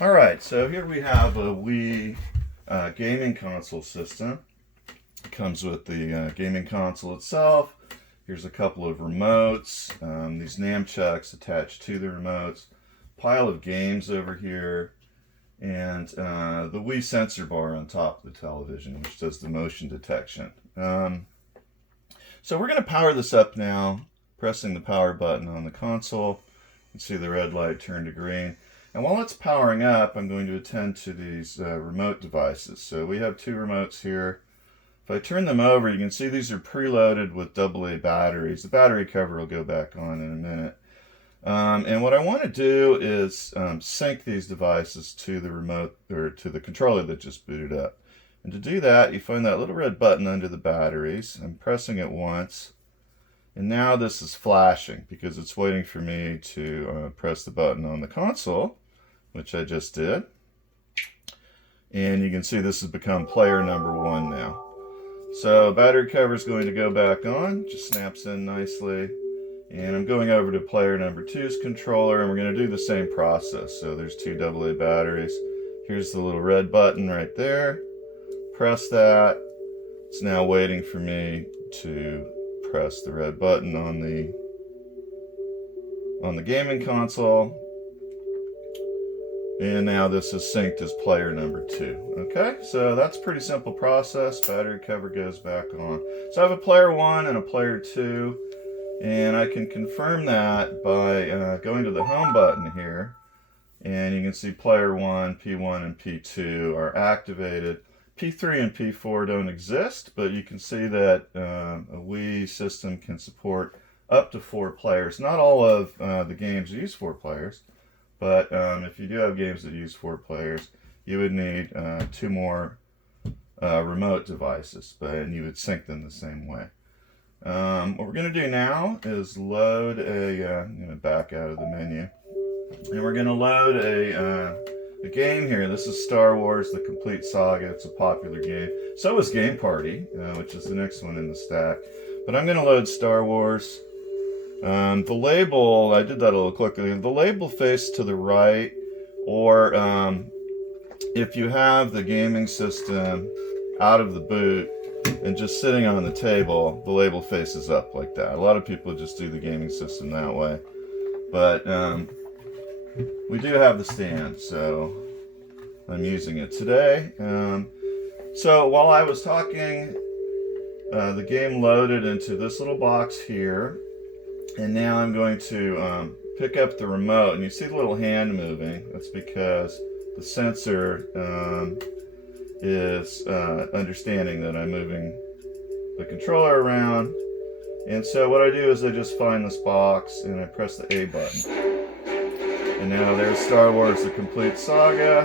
Alright, so here we have a Wii gaming console system. It comes with the gaming console itself. Here's a couple of remotes, these nunchucks attached to the remotes, pile of games over here, and the Wii sensor bar on top of the television, which does the motion detection. So we're going to power this up now, pressing the power button on the console. You can see the red light turn to green. And while it's powering up, I'm going to attend to these remote devices. So we have two remotes here. If I turn them over, you can see these are preloaded with AA batteries. The battery cover will go back on in a minute. And what I want to do is sync these devices to the remote, or to the controller that just booted up. And to do that, you find that little red button under the batteries. I'm pressing it once. And now this is flashing because it's waiting for me to press the button on the console, which I just did. And you can see this has become player number 1 now. So battery cover is going to go back on, just snaps in nicely. And I'm going over to player number 2's controller, and we're going to do the same process. So there's two AA batteries. Here's the little red button right there. Press that. It's now waiting for me to press the red button on the gaming console. And now this is synced as player number 2. Okay, so that's a pretty simple process. Battery cover goes back on. So I have a player 1 and a player 2. And I can confirm that by going to the home button here. And you can see player 1, P1, and P2 are activated. P3 and P4 don't exist, but you can see that a Wii system can support up to 4 players. Not all of the games use 4 players, but if you do have games that use 4 players, you would need 2 more remote devices, and you would sync them the same way. What we're going to do now is load I'm going to back out of the menu, and we're going to load a game here. This is Star Wars: The Complete Saga. It's a popular game. So is Game Party, which is the next one in the stack. But I'm going to load Star Wars. The label, I did that a little quickly. The label faces to the right, or if you have the gaming system out of the boot and just sitting on the table, the label faces up like that. A lot of people just do the gaming system that way. But we do have the stand, so I'm using it today. So while I was talking, the game loaded into this little box here. And now I'm going to pick up the remote. And you see the little hand moving. That's because the sensor is understanding that I'm moving the controller around. And so what I do is I just find this box and I press the A button. And now there's Star Wars: The Complete Saga.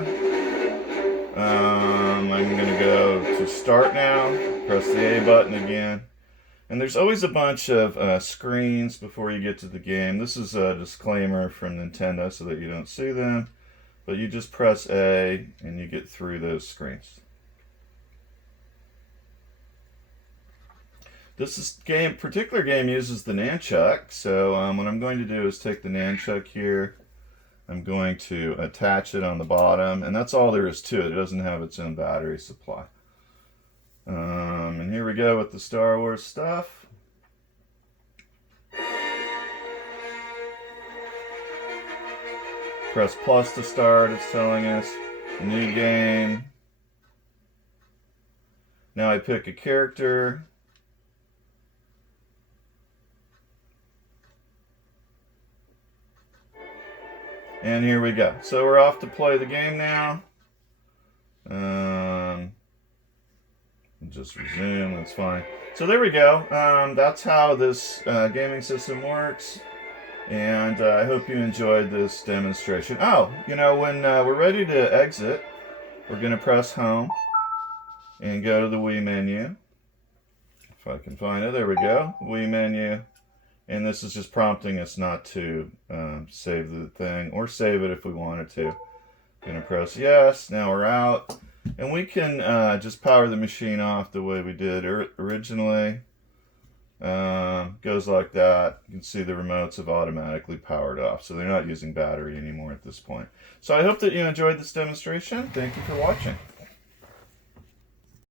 I'm going to go to start now, press the A button again. And there's always a bunch of screens before you get to the game. This is a disclaimer from Nintendo so that you don't see them. But you just press A and you get through those screens. This particular game uses the nunchuck. So what I'm going to do is take the nunchuck here. I'm going to attach it on the bottom. And that's all there is to it. It doesn't have its own battery supply. And here we go with the Star Wars stuff. Press plus to start, it's telling us. New game. Now I pick a character. And here we go. So we're off to play the game now. Just resume, that's fine. So there we go. That's how this gaming system works. And I hope you enjoyed this demonstration. Oh, you know, when we're ready to exit, we're going to press home and go to the Wii menu. If I can find it, there we go. Wii menu. And this is just prompting us not to save the thing, or save it if we wanted to. Going to press yes. Now we're out. And we can just power the machine off the way we did originally. Goes like that. You can see the remotes have automatically powered off, so they're not using battery anymore at this point. So I hope that you enjoyed this demonstration. Thank you for watching.